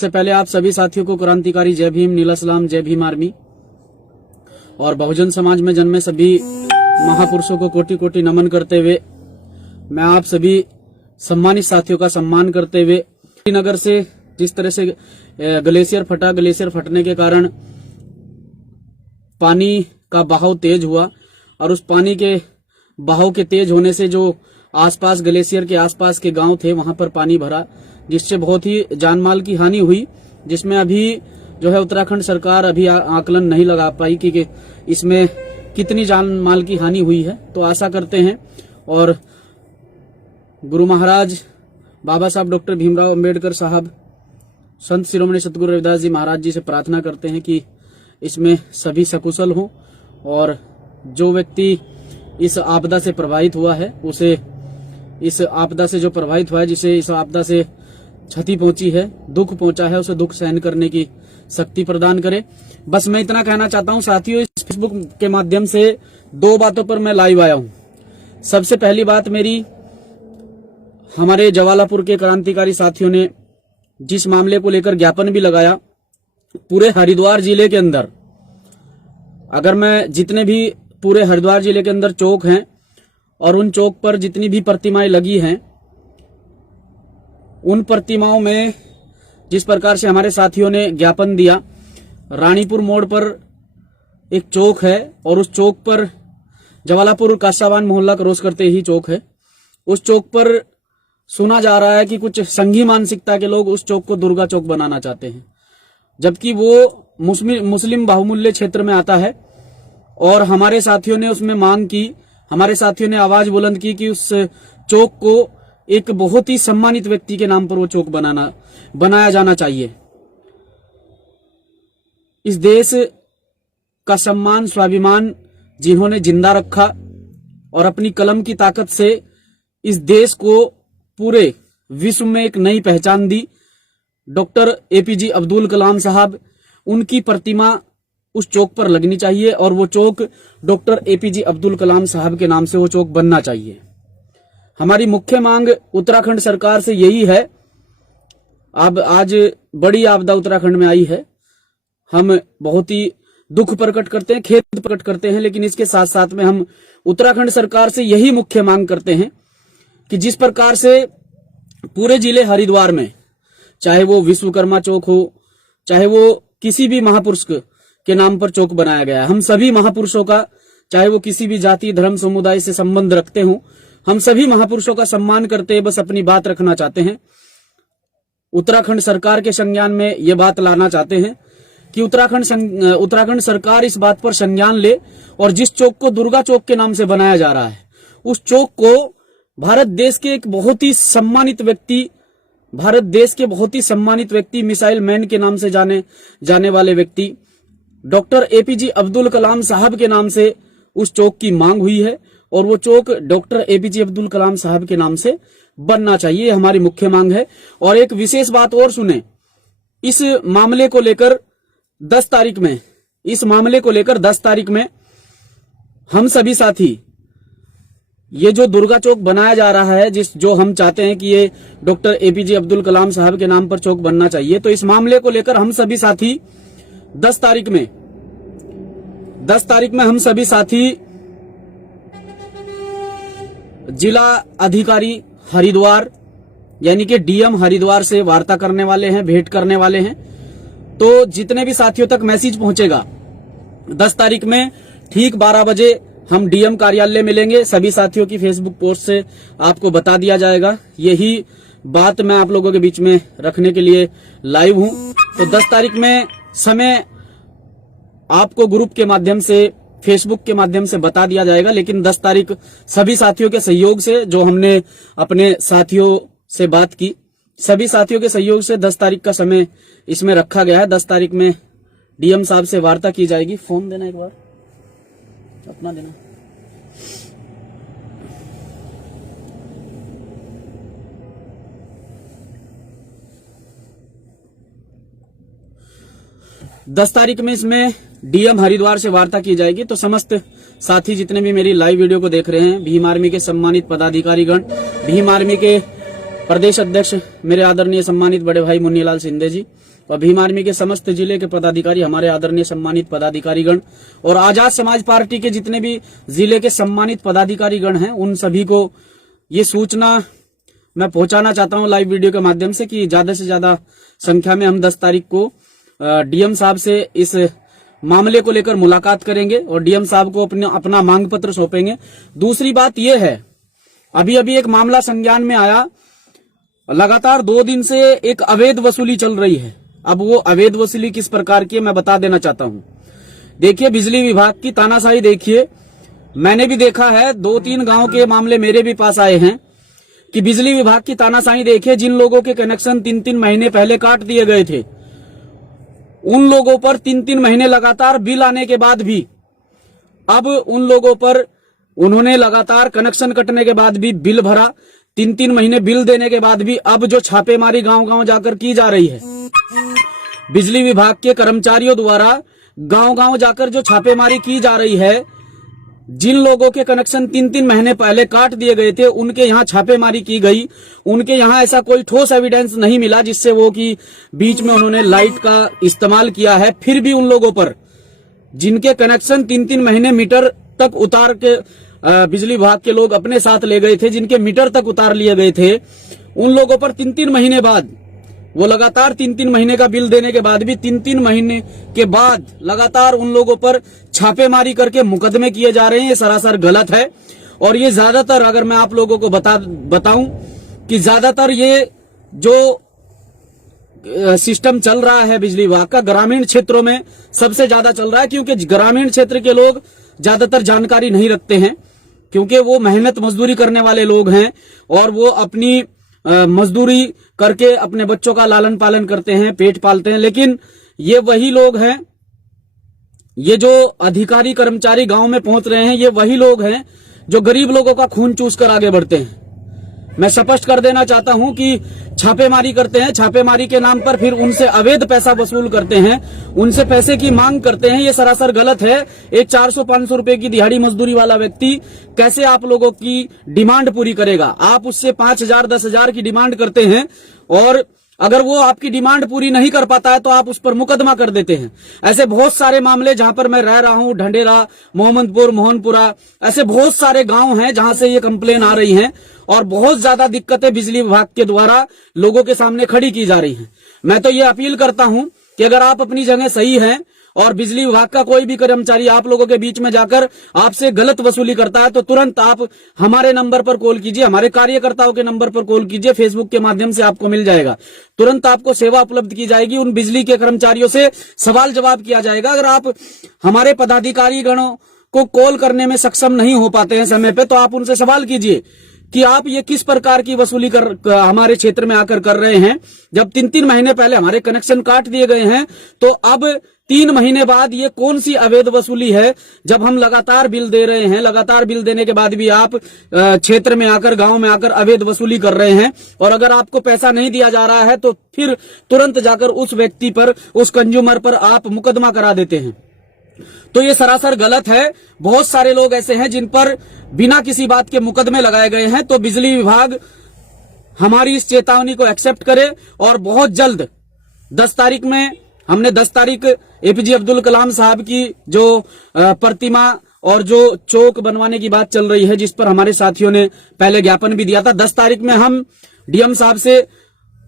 सबसे पहले आप सभी साथियों को क्रांतिकारी जय भीम, नीला सलाम, जय भीम आर्मी और बहुजन समाज में जन्मे सभी महापुरुषों को कोटि कोटि नमन करते हुए मैं आप सभी सम्मानित साथियों का सम्मान करते हुए श्रीनगर से जिस तरह से ग्लेशियर फटा, ग्लेशियर फटने के कारण पानी का बहाव तेज हुआ और उस पानी के बहाव के तेज होने से जो आसपास ग्लेशियर के आसपास के गांव थे वहां पर पानी भरा, जिससे बहुत ही जानमाल की हानि हुई, जिसमें अभी जो है उत्तराखंड सरकार अभी आकलन नहीं लगा पाई कि इसमें कितनी जानमाल की हानि हुई है। तो आशा करते हैं और गुरु महाराज बाबा साहब डॉक्टर भीमराव अंबेडकर साहब, संत शिरोमणि सतगुरु रविदास जी महाराज जी से प्रार्थना करते हैं कि इसमें सभी सकुशल हों और जो व्यक्ति इस आपदा से प्रभावित हुआ है उसे इस आपदा से जो प्रभावित हुआ है, जिसे इस आपदा से क्षति पहुंची है, दुख पहुंचा है, उसे दुख सहन करने की शक्ति प्रदान करे। बस मैं इतना कहना चाहता हूं साथियों, इस फेसबुक के माध्यम से दो बातों पर मैं लाइव आया हूं। सबसे पहली बात मेरी, हमारे जवालापुर के क्रांतिकारी साथियों ने जिस मामले को लेकर ज्ञापन भी लगाया, पूरे हरिद्वार जिले के अंदर, अगर मैं जितने भी पूरे हरिद्वार जिले के अंदर चौक हैं और उन चौक पर जितनी भी प्रतिमाएं लगी हैं, उन प्रतिमाओं में जिस प्रकार से हमारे साथियों ने ज्ञापन दिया, रानीपुर मोड़ पर एक चौक है और उस चौक पर जवालापुर काशावान मोहल्ला क्रॉस करते ही चौक है, उस चौक पर सुना जा रहा है कि कुछ संघी मानसिकता के लोग उस चौक को दुर्गा चौक बनाना चाहते हैं, जबकि वो मुस्लिम बाहुल्य क्षेत्र में आता है। और हमारे साथियों ने उसमें मांग की, हमारे साथियों ने आवाज बुलंद की कि उस चौक को एक बहुत ही सम्मानित व्यक्ति के नाम पर वो चौक बनाया जाना चाहिए। इस देश का सम्मान, स्वाभिमान जिन्होंने जिंदा रखा और अपनी कलम की ताकत से इस देश को पूरे विश्व में एक नई पहचान दी, डॉक्टर एपीजे अब्दुल कलाम साहब, उनकी प्रतिमा उस चौक पर लगनी चाहिए और वो चौक डॉक्टर एपीजे अब्दुल कलाम साहब के नाम से वो चौक बनना चाहिए। हमारी मुख्य मांग उत्तराखंड सरकार से यही है। अब आज बड़ी आपदा उत्तराखंड में आई है, हम बहुत ही दुख प्रकट करते हैं, खेद प्रकट करते हैं, लेकिन इसके साथ साथ में हम उत्तराखंड सरकार से यही मुख्य मांग करते हैं कि जिस प्रकार से पूरे जिले हरिद्वार में, चाहे वो विश्वकर्मा चौक हो, चाहे वो किसी भी महापुरुष के नाम पर चौक बनाया गया है, हम सभी महापुरुषों का, चाहे वो किसी भी जाति धर्म समुदाय से संबंध रखते हों, हम सभी महापुरुषों का सम्मान करते हैं। बस अपनी बात रखना चाहते हैं, उत्तराखंड सरकार के संज्ञान में ये बात लाना चाहते हैं कि उत्तराखंड सरकार इस बात पर संज्ञान ले और जिस चौक को दुर्गा चौक के नाम से बनाया जा रहा है, उस चौक को भारत देश के एक बहुत ही सम्मानित व्यक्ति, भारत देश के बहुत ही सम्मानित व्यक्ति, मिसाइल मैन के नाम से जाने वाले व्यक्ति डॉक्टर एपीजे अब्दुल कलाम साहब के नाम से उस चौक की मांग हुई है और वो चौक डॉक्टर एपीजे अब्दुल कलाम साहब के नाम से बनना चाहिए, हमारी मुख्य मांग है। और एक विशेष बात और सुने, इस मामले को लेकर 10 तारीख में हम सभी साथी, ये जो दुर्गा चौक बनाया जा रहा है, जो हम चाहते हैं कि ये डॉक्टर एपीजे अब्दुल कलाम साहब के नाम पर चौक बनना चाहिए, तो इस मामले को लेकर हम सभी साथी 10 तारीख में हम सभी साथी जिला अधिकारी हरिद्वार यानी कि डीएम हरिद्वार से वार्ता करने वाले हैं, भेंट करने वाले हैं। तो जितने भी साथियों तक मैसेज पहुंचेगा, 10 तारीख में ठीक 12 बजे हम डीएम कार्यालय मिलेंगे। सभी साथियों की फेसबुक पोस्ट से आपको बता दिया जाएगा। यही बात मैं आप लोगों के बीच में रखने के लिए लाइव हूं। तो 10 तारीख में समय आपको ग्रुप के माध्यम से, फेसबुक के माध्यम से बता दिया जाएगा, लेकिन 10 तारीख सभी साथियों के सहयोग से, जो हमने अपने साथियों से बात की, सभी साथियों के सहयोग से 10 तारीख का समय इसमें रखा गया है। 10 तारीख में डीएम साहब से वार्ता की जाएगी। फोन देना, एक बार अपना देना। दस तारीख में इसमें डीएम हरिद्वार से वार्ता की जाएगी। तो समस्त साथी जितने भी मेरी लाइव वीडियो को देख रहे हैं, भीम आर्मी के सम्मानित पदाधिकारीगण, भीम आर्मी के प्रदेश अध्यक्ष मेरे आदरणीय सम्मानित बड़े भाई मुन्नीलाल सिंधे जी और भीम आर्मी के समस्त जिले के पदाधिकारी, हमारे आदरणीय सम्मानित पदाधिकारीगण और आजाद समाज पार्टी के जितने भी जिले के सम्मानित पदाधिकारीगण हैं, उन सभी को ये सूचना मैं पहुंचाना चाहता हूं लाइव वीडियो के माध्यम से कि ज्यादा से ज्यादा संख्या में हम 10 तारीख को डीएम साहब से इस मामले को लेकर मुलाकात करेंगे और डीएम साहब को अपना मांग पत्र सौंपेंगे। दूसरी बात यह है, अभी अभी एक मामला संज्ञान में आया, लगातार 2 दिन से एक अवैध वसूली चल रही है। अब वो अवैध वसूली किस प्रकार की है मैं बता देना चाहता हूं। देखिए, बिजली विभाग की तानाशाही देखिए, मैंने भी देखा है, 2-3 गांव के मामले मेरे भी पास आए हैं कि बिजली विभाग की तानाशाही देखिए। जिन लोगों के कनेक्शन 3-3 महीने पहले काट दिए गए थे, उन लोगों पर 3-3 महीने लगातार बिल आने के बाद भी अब उन लोगों पर उन्होंने लगातार कनेक्शन कटने के बाद भी बिल भरा, 3-3 महीने बिल देने के बाद भी अब जो छापेमारी गांव-गांव जाकर की जा रही है, बिजली विभाग के कर्मचारियों द्वारा गांव-गांव जाकर जो छापेमारी की जा रही है, जिन लोगों के कनेक्शन 3-3 महीने पहले काट दिए गए थे, उनके यहाँ छापेमारी की गई। उनके यहाँ ऐसा कोई ठोस एविडेंस नहीं मिला जिससे वो कि बीच में उन्होंने लाइट का इस्तेमाल किया है। फिर भी उन लोगों पर जिनके कनेक्शन 3-3 महीने मीटर तक उतार के बिजली विभाग के लोग अपने साथ ले गए थे, जिनके मीटर तक उतार लिए गए थे, उन लोगों पर 3-3 महीने बाद, वो लगातार 3-3 महीने का बिल देने के बाद भी 3-3 महीने के बाद लगातार उन लोगों पर छापेमारी करके मुकदमे किए जा रहे हैं। ये सरासर गलत है। और ये ज्यादातर, अगर मैं आप लोगों को बताऊं कि ज्यादातर ये जो सिस्टम चल रहा है बिजली विभाग का, ग्रामीण क्षेत्रों में सबसे ज्यादा चल रहा है, क्योंकि ग्रामीण क्षेत्र के लोग ज्यादातर जानकारी नहीं रखते हैं, क्योंकि वो मेहनत मजदूरी करने वाले लोग हैं और वो अपनी मजदूरी करके अपने बच्चों का लालन पालन करते हैं, पेट पालते हैं। लेकिन ये वही लोग हैं, ये जो अधिकारी कर्मचारी गांव में पहुंच रहे हैं, ये वही लोग हैं जो गरीब लोगों का खून चूस कर आगे बढ़ते हैं। मैं स्पष्ट कर देना चाहता हूं कि छापेमारी करते हैं, छापेमारी के नाम पर फिर उनसे अवैध पैसा वसूल करते हैं, उनसे पैसे की मांग करते हैं। ये सरासर गलत है। एक 400-500 रुपए की दिहाड़ी मजदूरी वाला व्यक्ति कैसे आप लोगों की डिमांड पूरी करेगा? आप उससे 5,000-10,000 की डिमांड करते हैं और अगर वो आपकी डिमांड पूरी नहीं कर पाता है तो आप उस पर मुकदमा कर देते हैं। ऐसे बहुत सारे मामले जहां पर मैं रह रहा हूं, ढंडेरा, मोहम्मदपुर, मोहनपुरा, ऐसे बहुत सारे गांव हैं जहां से ये कंप्लेन आ रही हैं और बहुत ज्यादा दिक्कतें बिजली विभाग के द्वारा लोगों के सामने खड़ी की जा रही हैं। मैं तो ये अपील करता हूं कि अगर आप अपनी जगह सही हैं और बिजली विभाग का कोई भी कर्मचारी आप लोगों के बीच में जाकर आपसे गलत वसूली करता है तो तुरंत आप हमारे नंबर पर कॉल कीजिए, हमारे कार्यकर्ताओं के नंबर पर कॉल कीजिए, फेसबुक के माध्यम से आपको मिल जाएगा। तुरंत आपको सेवा उपलब्ध की जाएगी, उन बिजली के कर्मचारियों से सवाल जवाब किया जाएगा। अगर आप हमारे पदाधिकारी गणों को कॉल करने में सक्षम नहीं हो पाते हैं समय पे, तो आप उनसे सवाल कीजिए कि आप ये किस प्रकार की वसूली हमारे क्षेत्र में आकर कर रहे हैं। जब 3-3 महीने पहले हमारे कनेक्शन काट दिए गए हैं, तो अब 3 महीने बाद ये कौन सी अवैध वसूली है? जब हम लगातार बिल दे रहे हैं, लगातार बिल देने के बाद भी आप क्षेत्र में आकर, गांव में आकर अवैध वसूली कर रहे हैं और अगर आपको पैसा नहीं दिया जा रहा है तो फिर तुरंत जाकर उस व्यक्ति पर, उस कंज्यूमर पर आप मुकदमा करा देते हैं। तो ये सरासर गलत है। बहुत सारे लोग ऐसे हैं जिन पर बिना किसी बात के मुकदमे लगाए गए हैं। तो बिजली विभाग हमारी इस चेतावनी को एक्सेप्ट करे और बहुत जल्द 10 तारीख में, हमने 10 तारीख एपीजे अब्दुल कलाम साहब की जो प्रतिमा और जो चौक बनवाने की बात चल रही है, जिस पर हमारे साथियों ने पहले ज्ञापन भी दिया था, 10 तारीख में हम डीएम साहब से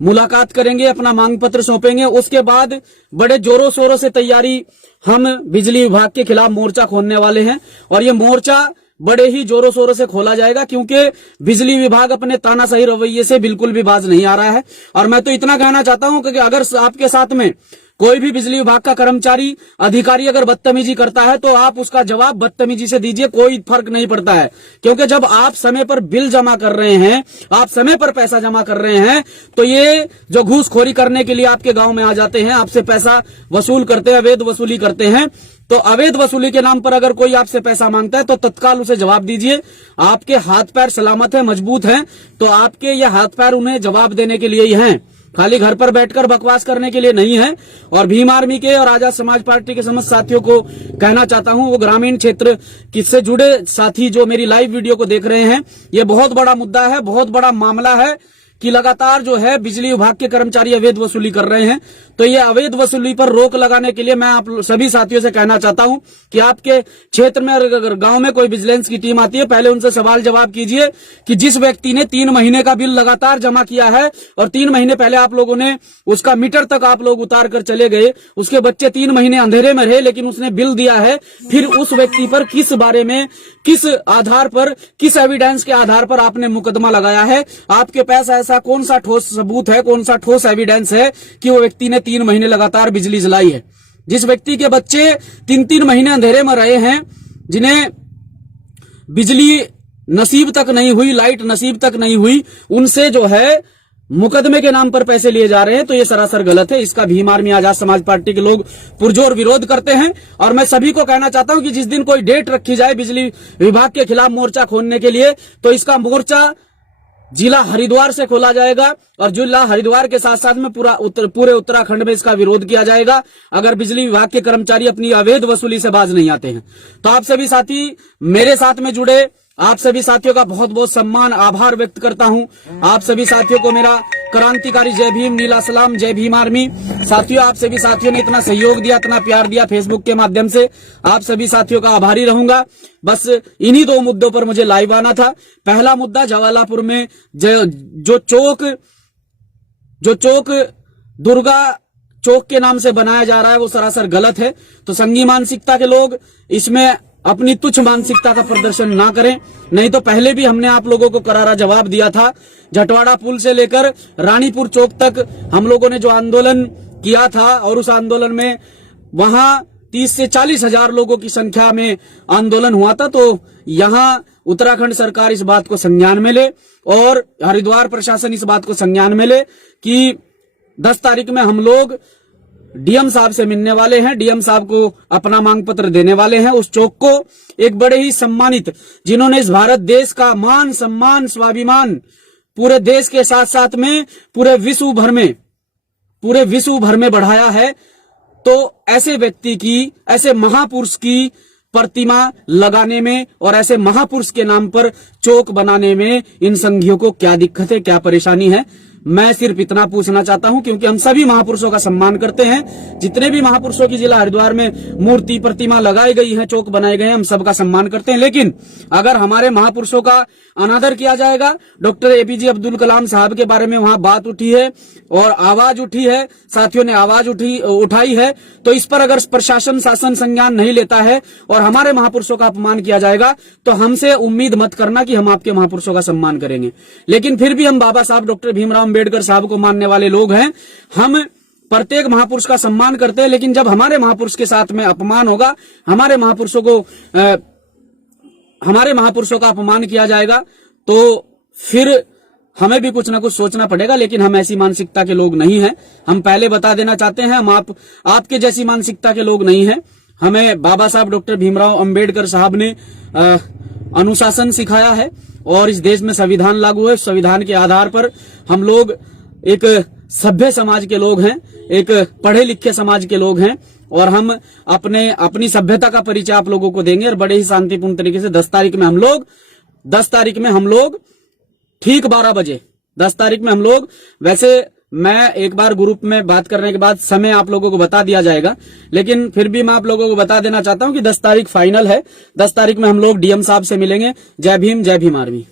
मुलाकात करेंगे, अपना मांग पत्र सौंपेंगे। उसके बाद बड़े जोरों शोरों से तैयारी, हम बिजली विभाग के खिलाफ मोर्चा खोलने वाले हैं और ये मोर्चा बड़े ही जोरों शोरों से खोला जाएगा, क्योंकि बिजली विभाग अपने तानाशाही रवैये से बिल्कुल भी बाज नहीं आ रहा है। और मैं तो इतना कहना चाहता हूं कि अगर आपके साथ में कोई भी बिजली विभाग का कर्मचारी, अधिकारी अगर बदतमीजी करता है तो आप उसका जवाब बदतमीजी से दीजिए, कोई फर्क नहीं पड़ता है। क्योंकि जब आप समय पर बिल जमा कर रहे हैं, आप समय पर पैसा जमा कर रहे हैं, तो ये जो घूसखोरी करने के लिए आपके गांव में आ जाते हैं, आपसे पैसा वसूल करते हैं, अवैध वसूली करते हैं, तो अवैध वसूली के नाम पर अगर कोई आपसे पैसा मांगता है तो तत्काल उसे जवाब दीजिए। आपके हाथ पैर सलामत है, मजबूत हैं, तो आपके ये हाथ पैर उन्हें जवाब देने के लिए ही हैं, खाली घर पर बैठकर बकवास करने के लिए नहीं है। और भीम आर्मी के और आजाद समाज पार्टी के समस्त साथियों को कहना चाहता हूं, वो ग्रामीण क्षेत्र से जुड़े साथी जो मेरी लाइव वीडियो को देख रहे हैं, ये बहुत बड़ा मुद्दा है, बहुत बड़ा मामला है, कि लगातार जो है बिजली विभाग के कर्मचारी अवैध वसूली कर रहे हैं। तो ये अवैध वसूली पर रोक लगाने के लिए मैं आप सभी साथियों से कहना चाहता हूं कि आपके क्षेत्र में अगर गांव में कोई विजिलेंस की टीम आती है, पहले उनसे सवाल जवाब कीजिए कि जिस व्यक्ति ने 3 महीने का बिल लगातार जमा किया है और 3 महीने पहले आप लोगों ने उसका मीटर तक आप लोग उतार कर चले गए, उसके बच्चे 3 महीने अंधेरे में रहे लेकिन उसने बिल दिया है, फिर उस व्यक्ति पर किस बारे में, किस आधार पर, किस एविडेंस के आधार पर आपने मुकदमा लगाया है? आपके पास ऐसा कौन सा ठोस सबूत है, कौन सा ठोस एविडेंस है कि वो व्यक्ति ने 3 महीने लगातार बिजली जलाई है? जिस व्यक्ति के बच्चे 3-3 महीने अंधेरे में रहे हैं, जिन्हें बिजली नसीब तक नहीं हुई, लाइट नसीब तक नहीं हुई, उनसे जो है मुकदमे के नाम पर पैसे लिए जा रहे हैं, तो ये सरासर गलत है। इसका भीम आर्मी आजाद समाज पार्टी के लोग पुरजोर विरोध करते हैं। और मैं सभी को कहना चाहता हूं कि जिस दिन कोई डेट रखी जाए बिजली विभाग के खिलाफ मोर्चा खोलने के लिए, तो इसका मोर्चा जिला हरिद्वार से खोला जाएगा और जिला हरिद्वार के साथ साथ में पूरे उत्तराखंड में इसका विरोध किया जाएगा, अगर बिजली विभाग के कर्मचारी अपनी अवैध वसूली से बाज नहीं आते हैं। तो आप सभी साथी मेरे साथ में जुड़े, आप सभी साथियों का बहुत बहुत सम्मान, आभार व्यक्त करता हूं। आप सभी साथियों को मेरा क्रांतिकारी जय भीम, नीला सलाम, जय भीम आर्मी। साथियों, आप सभी साथियों ने इतना सहयोग दिया, इतना प्यार दिया फेसबुक के माध्यम से, आप सभी साथियों का आभारी रहूंगा। बस इन्हीं 2 मुद्दों पर मुझे लाइव आना था। पहला मुद्दा, जवालापुर में जो चौक दुर्गा चौक के नाम से बनाया जा रहा है, वो सरासर गलत है। तो संघी मानसिकता के लोग इसमें अपनी तुच्छ मानसिकता का प्रदर्शन ना करें, नहीं तो पहले भी हमने आप लोगों को करारा जवाब दिया था। जटवाड़ा पुल से लेकर रानीपुर चौक तक हम लोगों ने जो आंदोलन किया था, और उस आंदोलन में वहां 30 से 40 हजार लोगों की संख्या में आंदोलन हुआ था। तो यहाँ उत्तराखंड सरकार इस बात को संज्ञान में ले और हरिद्वार प्रशासन इस बात को संज्ञान में ले कि 10 तारीख में हम लोग डीएम साहब से मिलने वाले हैं, डीएम साहब को अपना मांग पत्र देने वाले हैं। उस चौक को एक बड़े ही सम्मानित, जिन्होंने इस भारत देश का मान, सम्मान, स्वाभिमान पूरे देश के साथ साथ में पूरे विश्व भर में बढ़ाया है, तो ऐसे व्यक्ति की, ऐसे महापुरुष की प्रतिमा लगाने में और ऐसे महापुरुष के नाम पर चौक बनाने में इन संघियों को क्या दिक्कत है, क्या परेशानी है? मैं सिर्फ इतना पूछना चाहता हूं, क्योंकि हम सभी महापुरुषों का सम्मान करते हैं। जितने भी महापुरुषों की जिला हरिद्वार में मूर्ति, प्रतिमा लगाई गई है, चौक बनाए गए हैं, हम सबका सम्मान करते हैं। लेकिन अगर हमारे महापुरुषों का अनादर किया जाएगा, डॉक्टर एपीजे अब्दुल कलाम साहब के बारे में वहां बात उठी है और आवाज उठी है, साथियों ने आवाज उठाई है, तो इस पर अगर प्रशासन, शासन संज्ञान नहीं लेता है और हमारे महापुरुषों का अपमान किया जाएगा, तो हमसे उम्मीद मत करना कि हम आपके महापुरुषों का सम्मान करेंगे। लेकिन फिर भी हम बाबा साहब डॉक्टर भीमराव अम्बेडकर साहब को मानने वाले लोग हैं, हम प्रत्येक महापुरुष का सम्मान करते हैं। लेकिन जब हमारे महापुरुष के साथ में अपमान होगा, हमारे महापुरुषों का अपमान किया जाएगा, तो फिर हमें भी कुछ ना कुछ सोचना पड़ेगा। लेकिन हम ऐसी मानसिकता के लोग नहीं हैं। हम पहले बता देना चाहते हैं, हम आपके जैसी मानसिकता के लोग नहीं हैं। हमें बाबा साहब डॉक्टर भीमराव अंबेडकर साहब ने अनुशासन सिखाया है और इस देश में संविधान लागू है। संविधान के आधार पर हम लोग एक सभ्य समाज के लोग हैं, एक पढ़े लिखे समाज के लोग हैं, और हम अपनी सभ्यता का परिचय आप लोगों को देंगे और बड़े ही शांतिपूर्ण तरीके से 10 तारीख में हम लोग ठीक 12 बजे 10 तारीख में हम लोग, वैसे मैं एक बार ग्रुप में बात करने के बाद समय आप लोगों को बता दिया जाएगा, लेकिन फिर भी मैं आप लोगों को बता देना चाहता हूं कि 10 तारीख फाइनल है। 10 तारीख में हम लोग डीएम साहब से मिलेंगे। जय भीम, जय भीम आर्मी।